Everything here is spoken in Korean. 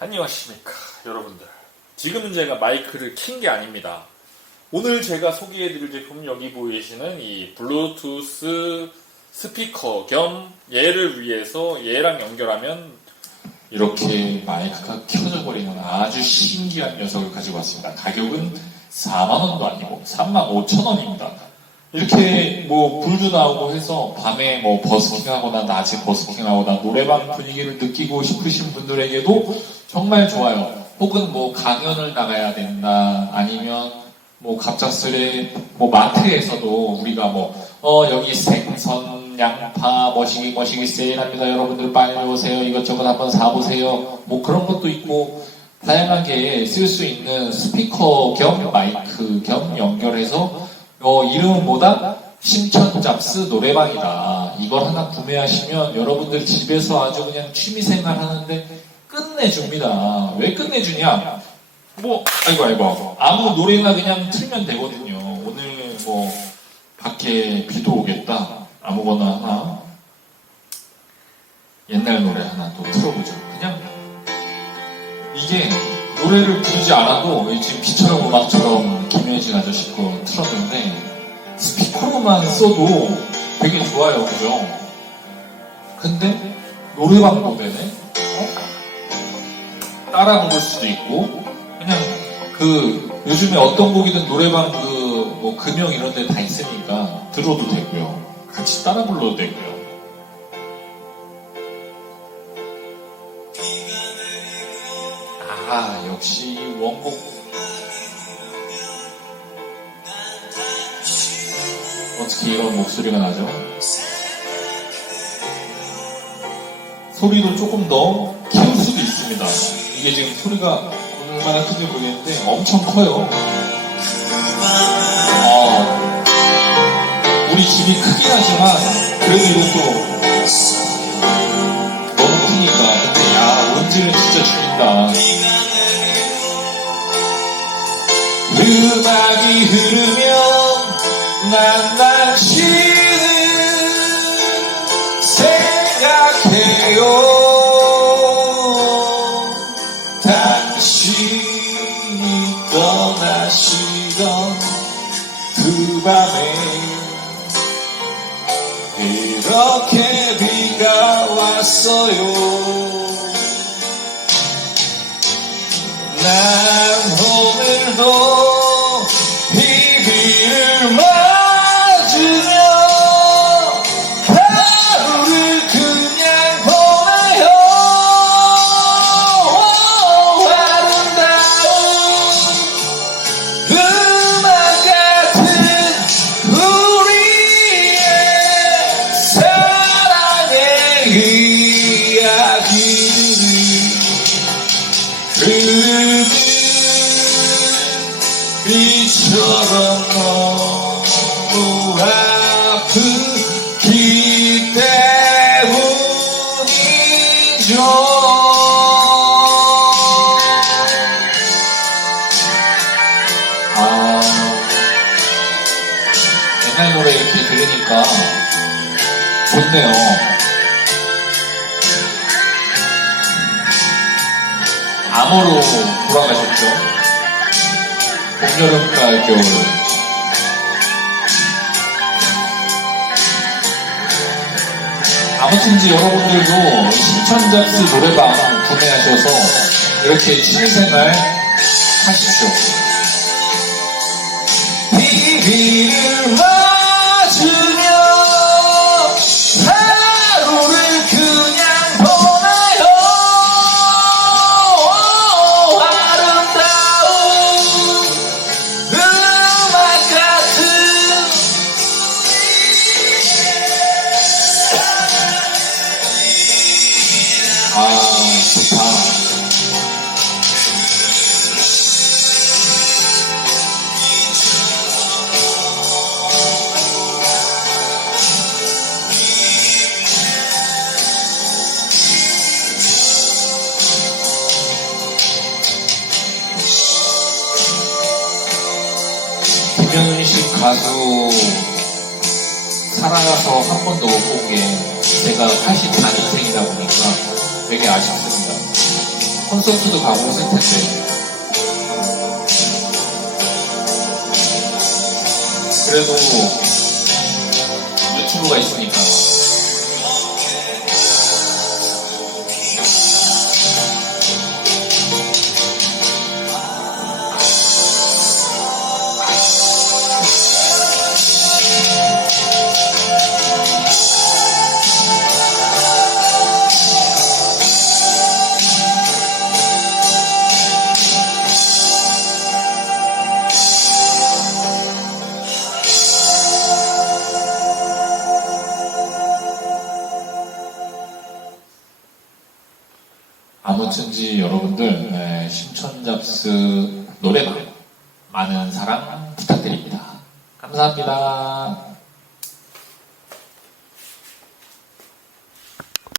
안녕하십니까 여러분들 지금은 제가 마이크를 킨 게 아닙니다 오늘 제가 소개해드릴 제품 여기 보이시는 이 블루투스 스피커 겸 얘를 위해서 얘랑 연결하면 이렇게 마이크가 켜져 버리는 아주 신기한 녀석을 가지고 왔습니다. 가격은 4만 원도 아니고 3만 5천 원입니다. 이렇게 뭐 불도 나오고 해서 밤에 뭐 버스킹 하거나 낮에 버스킹 하거나 노래방 분위기를 느끼고 싶으신 분들에게도 정말 좋아요. 혹은 뭐 강연을 나가야 된다 아니면 뭐 갑작스레 뭐 마트에서도 우리가 뭐 어 여기 생선 양파 머시기 머시기 세일합니다. 여러분들 빨리 오세요. 이것저것 한번 사보세요. 뭐 그런 것도 있고 다양하게 쓸 수 있는 스피커 겸 마이크 겸 연결해서 어 이름은 뭐다 심천 잡스 노래방이다. 이걸 하나 구매하시면 여러분들 집에서 아주 그냥 취미생활 하는데 끝내줍니다 왜 끝내주냐 뭐 아이고 아이고 아무 노래나 그냥 틀면 되거든요. 오늘 뭐 밖에 비도 오겠다 아무거나 하나 옛날 노래 하나 또 틀어보죠. 그냥 이게 노래를 부르지 않아도 지금 비처럼 음악처럼 김현진 아저씨 거 틀었는데 스피커로만 써도 되게 좋아요, 그죠? 근데 노래방도 되네. 어? 따라 부를 수도 있고 그냥 그 요즘에 어떤 곡이든 노래방 그 뭐 금형 이런 데 다 있으니까 들어도 되고요. 같이 따라 불러도 되고요. 아 역시 이 원곡 어떻게 이런 목소리가 나죠? 소리도 조금 더 있습니다. 이게 지금 소리가 얼마나 큰지 모르겠는데 엄청 커요. 아, 우리 집이 크긴 하지만 그래도 이것도 너무 크니까. 근데 야 음질은 진짜 죽인다. 음악이 흐르면 난 당신 그 밤에 이렇게 비가 왔어요. 난 오늘도 기들이 흐르는 비처럼 너무 아프기 때문이죠 아, 옛날 노래 이렇게 들으니까 좋네요. 암호로 돌아가셨죠. 봄, 여름, 가을, 겨울. 아무튼지 여러분들도 신천잡스 노래방 구매하셔서 이렇게 취미생활 하십시오. 비비를 아 좋다 김현식 가수 살아가서 한 번도 못 본 게 제가 84년생이다 보니까 되게 아쉽습니다. 콘서트도 가고 했을 텐데. 그래도 유튜브가 있으 아무튼지 여러분들 네, 신촌잡스 노래방 많은 사랑 부탁드립니다. 감사합니다.